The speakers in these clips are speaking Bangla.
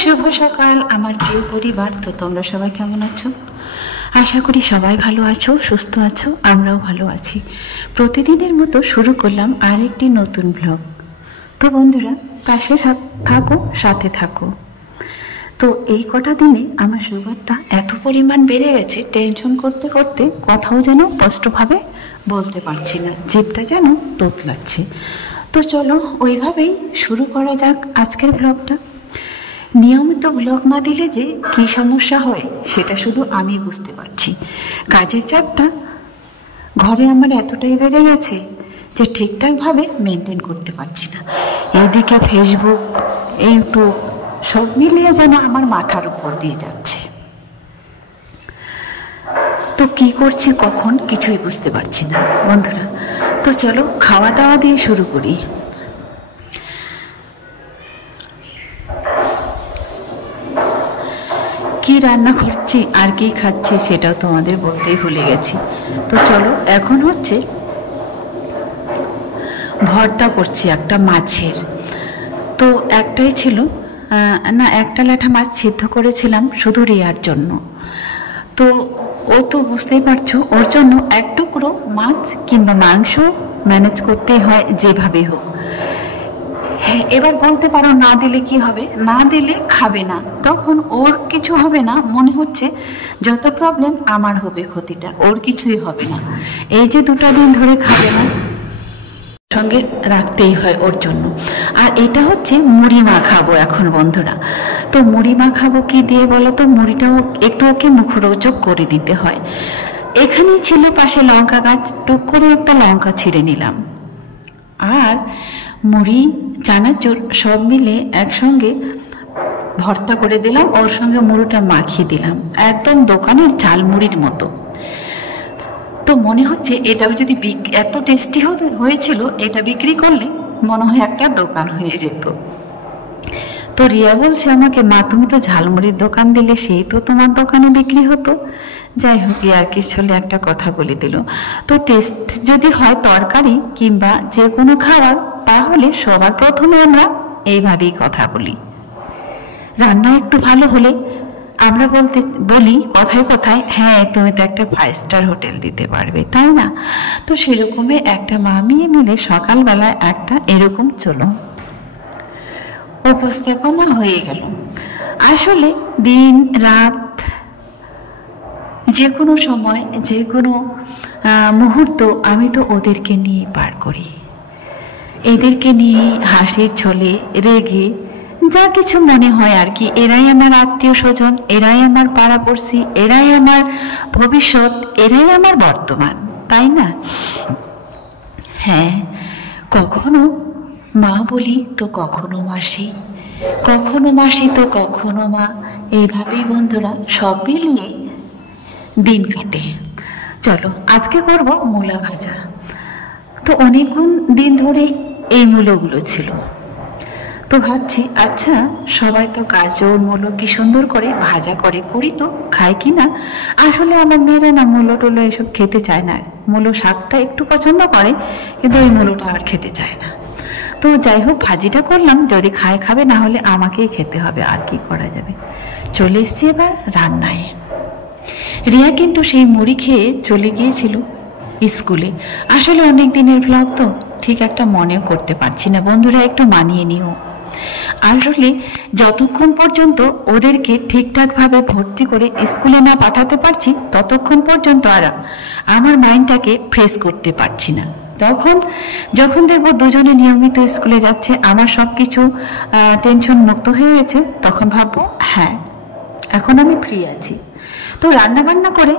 শুভ সকাল আমার প্রিয় পরিবার। তো তোমরা সবাই কেমন আছো? আশা করি সবাই ভালো আছো, সুস্থ আছো। আমরাও ভালো আছি। প্রতিদিনের মতো শুরু করলাম আরেকটি নতুন ব্লগ। তো বন্ধুরা পাশে থাকো, সাথে থাকো। তো এই কটা দিনে আমার সুগারটা এত পরিমাণ বেড়ে গেছে, টেনশন করতে করতে কথাও যেন স্পষ্টভাবে বলতে পারছি না, জিভটা যেন তোতলাচ্ছে। তো চলো ওইভাবেই শুরু করা যাক আজকের ব্লগটা। নিয়মিত ব্লগ না দিলে যে কী সমস্যা হয় সেটা শুধু আমি বুঝতে পারছি। কাজের চাপটা ঘরে আমার এতটাই বেড়ে গেছে যে ঠিকঠাকভাবে মেনটেন করতে পারছি না। এইদিকে ফেসবুক, ইউটিউব সব মিলিয়ে যেন আমার মাথার উপর দিয়ে যাচ্ছে। তো কি করছি কখন কিছুই বুঝতে পারছি না বন্ধুরা। তো চলো খাওয়া দাওয়া দিয়ে শুরু করি। কি রান্না করছি আর কি খাচ্ছি সেটাও তোমাদের বলতেই ভুলে গেছি। তো চলো এখন হচ্ছে ভর্তা করছি একটা মাছের। তো একটাই ছিল না, একটা ল্যাঠা মাছ সিদ্ধ করেছিলাম শুধু রিয়ার জন্য। তো ও তো বুঝতেই পারছো, ওর জন্য এক টুকরো মাছ কিংবা মাংস ম্যানেজ করতেই হয় যেভাবে হোক। হ্যাঁ, এবার বলতে পারো না দিলে কি হবে? না দিলে খাবে না, তখন ওর কিছু হবে না, মনে হচ্ছে যত প্রবলেম আমার হবে, ক্ষতিটা ওর কিছুই হবে না। এই যে 2টা দিন ধরে খাবে না, সঙ্গে রাখতেই হয় ওর জন্য। আর এটা হচ্ছে মুড়ি মাখাবো এখন বন্ধুরা। তো মুড়ি মাখাবো কি দিয়ে বলো তো? মুড়িটাও একটু ওকে মুখরোচক করে দিতে হয়। এখানেই ছিল পাশে লঙ্কা গাছ, টুক করে একটা লঙ্কা ছিঁড়ে নিলাম। আর মুড়ি, চানাচুর সব মিলে একসঙ্গে ভর্তা করে দিলাম, ওর সঙ্গে মুড়িটা মাখিয়ে দিলাম, একদম দোকানের ঝালমুড়ির মতো। তো মনে হচ্ছে এটা যদি এত টেস্টি হয়েছিল, এটা বিক্রি করলে মনে হয় একটা দোকান হয়ে যেত। তো রিয়া বলছে আমাকে, মা তুমি তো ঝালমুড়ির দোকান দিলে, সেই তো তোমার দোকানে বিক্রি হতো। যাই হোক, আর কি চলে একটা কথা বলে দিল। তো টেস্ট যদি হয় তরকারি কিংবা যে কোনো খাবার, তাহলে সবার প্রথমে আমরা এইভাবেই কথা বলি। রান্না একটু ভালো হলে আমরা বলি কথায় কথায়, হ্যাঁ তুমি তো একটা 5 স্টার হোটেল দিতে পারবে, তাই না? তো সেরকমই একটা মামিয়ে মিলে সকালবেলায় একটা এরকম চলো উপস্থাপনা হয়ে গেল। আসলে দিন রাত যে কোনো সময়, যে কোনো মুহূর্ত আমি তো ওদেরকে নিয়ে পার করি। এদেরকে নিয়ে হাসির ছলে, রেগে, যা কিছু মনে হয় আর কি। এরাই আমার আত্মীয় স্বজন, এরাই আমার পাড়াপড়শি, এরাই আমার ভবিষ্যৎ, এরাই আমার বর্তমান, তাই না? হ্যাঁ, কখনো মা বলি তো কখনো মাসি, কখনো মাসি তো কখনো মা, এইভাবেই বন্ধুরা সব মিলিয়ে দিন কাটে। চলো আজকে করব মূলা ভাজা। তো অনেকক্ষণ দিন ধরেই এই মূলগুলো ছিল। তো ভাবছি আচ্ছা, সবাই তো গাজর মূলো কি সুন্দর করে ভাজা করে, করি তো খায় কি না। আসলে আমার মেয়েরা না মূলো টুলো এসব খেতে চায় না। মূলো শাকটা একটু পছন্দ করে, কিন্তু ওই মূলোটা আর খেতে চায় না। তো যাই হোক, ভাজিটা করলাম, যদি খায় খাবে, না হলে আমাকেই খেতে হবে, আর কি করা যাবে। চলে এসছি এবার রান্নায়। রিয়া কিন্তু সেই মুড়ি খেয়ে চলে গিয়েছিল স্কুলে। আসলে অনেক দিনের ব্লগ তো ঠিক একটা মনেও করতে পারছি না বন্ধুরা, একটু মানিয়ে নিও। আসলে যতক্ষণ পর্যন্ত ওদেরকে ঠিকঠাকভাবে ভর্তি করে স্কুলে না পাঠাতে পারছি, ততক্ষণ পর্যন্ত আর আমার মাইন্ডটাকে ফ্রেশ করতে পারছি না। যখন দেখবো দুজনে নিয়মিত স্কুলে যাচ্ছে, আমার সব কিছু টেনশন মুক্ত হয়ে গেছে, তখন ভাববো হ্যাঁ এখন আমি ফ্রি আছি। তো রান্না বান্না করে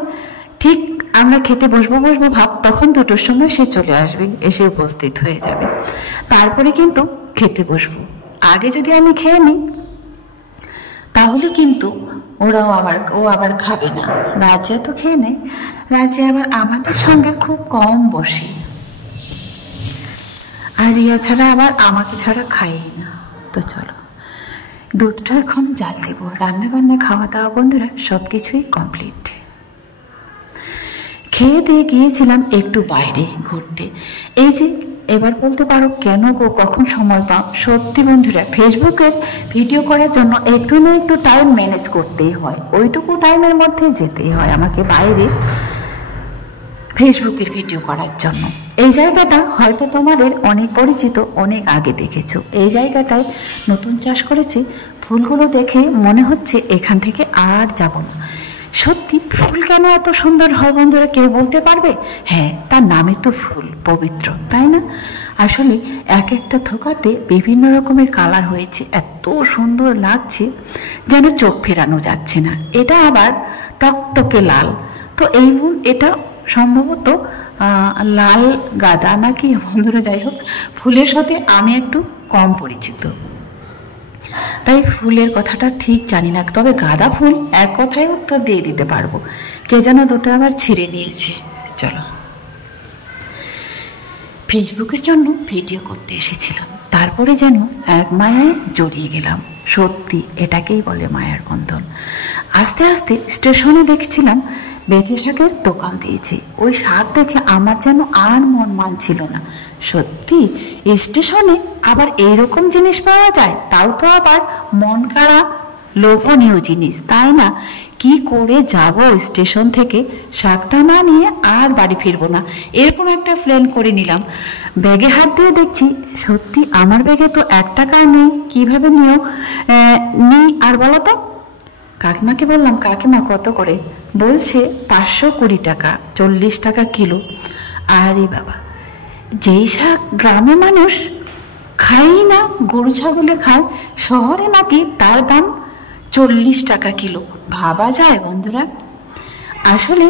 ঠিক আমরা খেতে বসবো ভাব, তখন 2টোর সময় সে চলে আসবে, এসে উপস্থিত হয়ে যাবে। তারপরে কিন্তু খেতে বসবো। আগে যদি আমি খেয়ে নিই, তাহলে কিন্তু ও আবার খাবে না। রাজিয়া তো খেয়ে নেয়, রাজিয়া আবার আমাদের সঙ্গে খুব কম বসে, আর রিয়া ছাড়া আবার আমাকে ছাড়া খায়ই না। তো চলো দুধটা এখন জাল দেবো। রান্না বান্না, খাওয়া দাওয়া বন্ধুরা সব কিছুই কমপ্লিট। খেয়ে দিয়ে গিয়েছিলাম একটু বাইরে ঘুরতে। এই যে এবার বলতে পারো কেন গো, কখন সময় পাও? সত্যি বন্ধুরা, ফেসবুকের ভিডিও করার জন্য একটু না একটু টাইম ম্যানেজ করতেই হয়, ওইটুকু টাইমের মধ্যে যেতেই হয় আমাকে বাইরে ফেসবুকের ভিডিও করার জন্য। এই জায়গাটা হয়তো তোমাদের অনেক পরিচিত, অনেক আগে দেখেছো। এই জায়গাটায় নতুন চাষ করেছে, ফুলগুলো দেখে মনে হচ্ছে এখান থেকে আর যাব না। সত্যি ফুল কেন এত সুন্দর হয় বন্ধুরা, কেউ বলতে পারবে? হ্যাঁ, তার নামে তো ফুল, পবিত্র, তাই না? আসলে এক একটা থোকাতে বিভিন্ন রকমের কালার হয়েছে, এত সুন্দর লাগছে যেন চোখ ফেরানো যাচ্ছে না। এটা আবার টকটকে লাল, তো এই এটা সম্ভবত লাল গাঁদা নাকি বন্ধুরা। যাই হোক, ফুলের সাথে আমি একটু কম পরিচিত, তাই ফুলের কথাটা ঠিক জানি না, তবে গাঁদা ফুল এক কথায় উত্তর দিয়ে দিতে পারবো। কে যেন দুটো আবার ছিঁড়ে নিয়েছে। চলো, ফেসবুকের জন্য ভিডিও করতে এসেছিলাম, তারপরে যেন এক মায়ায় জড়িয়ে গেলাম। সত্যি এটাকেই বলে মায়ার বন্ধন। আস্তে আস্তে স্টেশনে দেখছিলাম বেথি শাকের দোকান দিয়েছে। ওই শাক দেখে আমার যেন আর মন মানছিল না। সত্যি স্টেশনে আবার এইরকম জিনিস পাওয়া যায়, তাও তো আবার মন কাড়া লোভনীয় জিনিস, তাই না? কি করে যাব স্টেশন থেকে শাকটা না নিয়ে আর বাড়ি ফিরবো না, এরকম একটা প্ল্যান করে নিলাম। ব্যাগে হাত দিয়ে দেখছি সত্যি আমার ব্যাগে তো 1 টাকাও নেই। কিভাবে নিও আর বলো তো? কাকিমাকে বললাম, কাকিমা কত করে? বলছে 520 টাকা, 40 টাকা কিলো। আরে বাবা, যেই শাক গ্রামে মানুষ খাই না, গরু ছাগলে খায়, শহরে নাকি তার দাম 40 টাকা কিলো। ভাবা যায় বন্ধুরা? আসলে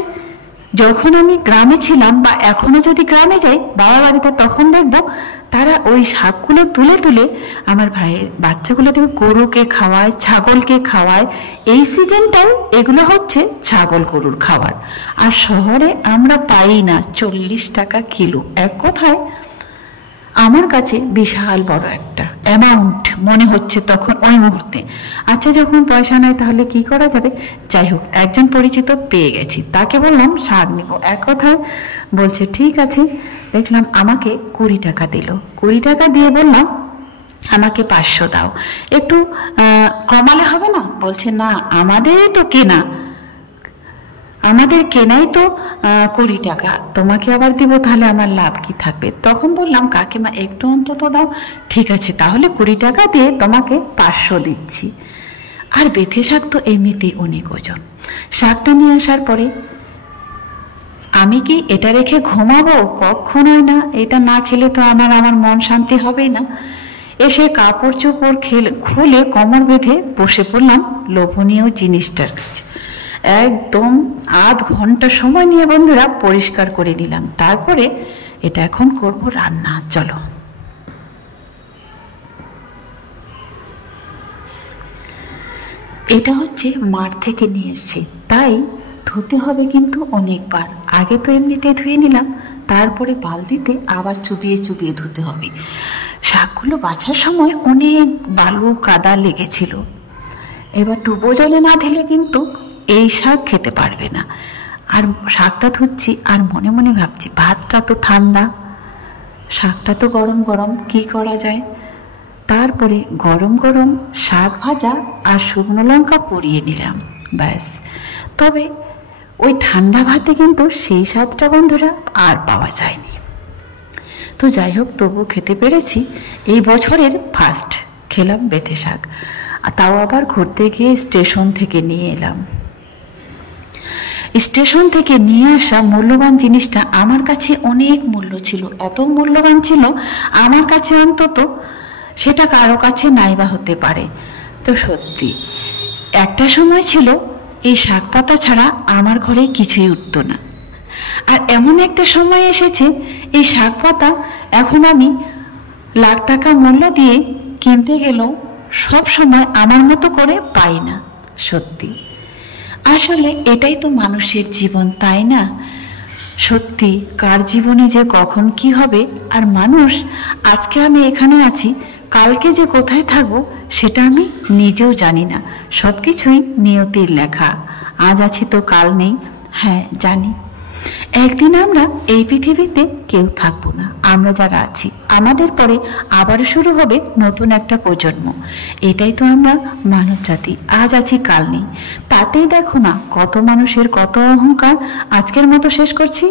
যখন আমি গ্রামে ছিলাম বা এখনো যদি গ্রামে যাই বাবা বাড়িতে, তখন দেখবো তারা ওই শাকগুলো তুলে তুলে আমার ভাইয়ের বাচ্চাগুলো থেকে গরুকে খাওয়ায়, ছাগলকে খাওয়ায়। এই সিজনটাই এগুলো হচ্ছে ছাগল গরুর খাবার। আর শহরে আমরা পাই না 40 টাকা কিলো। এক কথায় আমার কাছে বিশাল বড় একটা অ্যামাউন্ট মনে হচ্ছে তখন ওই মুহূর্তে। আচ্ছা, যখন পয়সা নেই তাহলে কি করা যাবে? যাই হোক, একজন পরিচিত পেয়ে গেছি, তাকে বললাম শাক নেব। এক কথায় বলছে ঠিক আছে। দেখলাম আমাকে 20 টাকা দিল। 20 টাকা দিয়ে বললাম আমাকে 500 দাও, একটু কমালে হবে না? বলছে না, আমাদেরই তো কেনা, আমাদের কেনাই তো 20 টাকা, তোমাকে আবার দিব, তাহলে আমার লাভ কি থাকবে? তখন বললাম কাকিমা একটু অন্তত দাও। ঠিক আছে, তাহলে 20 টাকা দিয়ে তোমাকে 500 দিচ্ছি। আর বেথে শাক তো এমনিতেই অনেক ওজন। শাকটা নিয়ে আসার পরে আমি কি এটা রেখে ঘুমাবো? কখনোই না। এটা না খেলে তো আমার মন শান্তি হবেই না। এসে কাপড় চোপড় খুলে কোমর বেঁধে বসে পড়লাম লোভনীয় জিনিসটার কাছে। একদম আধ ঘন্টা সময় নিয়ে বন্ধুরা পরিষ্কার করে নিলাম। তারপরে এটা এখন করব রান্না। চলো, এটা হচ্ছে মাঠ থেকে নিয়ে এসছি, তাই ধুতে হবে কিন্তু অনেকবার। আগে তো এমনিতে ধুয়ে নিলাম, তারপরে বালতিতে আবার চুবিয়ে চুবিয়ে ধুতে হবে। শাকগুলো বাছার সময় অনেক বালু কাদা লেগেছিল। এবার ডুবো জলে না দিলে কিন্তু এই শাক খেতে পারবে না। আর শাকটা ধুচ্ছি আর মনে মনে ভাবছি ভাতটা তো ঠান্ডা, শাকটা তো গরম গরম, কি করা যায়? তারপরে গরম গরম শাক ভাজা আর শুকনো লঙ্কা পুড়িয়ে নিলাম, ব্যাস। তবে ওই ঠান্ডা ভাতে কিন্তু সেই স্বাদটা বন্ধুরা আর পাওয়া যায়নি। তো যাই হোক, তবু খেতে পেরেছি। এই বছরের ফার্স্ট খেলাম বেথে শাক, তাও আবার ঘুরতে গিয়ে স্টেশন থেকে নিয়ে এলাম। স্টেশন থেকে নিয়ে আসা মূল্যবান জিনিসটা আমার কাছে অনেক মূল্য ছিল, এত মূল্যবান ছিল আমার কাছে, অন্তত সেটা কারো কাছে নাইবা হতে পারে। তো সত্যি একটা সময় ছিল এই শাক পাতা ছাড়া আমার ঘরে কিছুই উঠত না। আর এমন একটা সময় এসেছে এই শাক পাতা এখন আমি লাখ টাকা মূল্য দিয়ে কিনতে গেলেও সব সময় আমার মতো করে পাই না। সত্যি আসলে এটাই তো মানুষের জীবন, তাই না? সত্যি কার জীবনে যে কখন কি হবে। আর মানুষ, আজকে আমি এখানে আছি, কালকে যে কোথায় থাকবো সেটা আমি নিজেও জানি না। সব কিছুই নিয়তির লেখা। আজ আছি তো কাল নেই, হ্যাঁ জানি। একদিন আমরা এই পৃথিবীতে কেউ থাকবো না। আমরা যারা আছি, আমাদের পরে আবার শুরু হবে নতুন একটা প্রজন্ম। এটাই তো আমরা মানব জাতি, আজ আছি কাল নেই। তাতেই দেখো না কত মানুষের কত অহংকার। আজকের মতো শেষ করছি।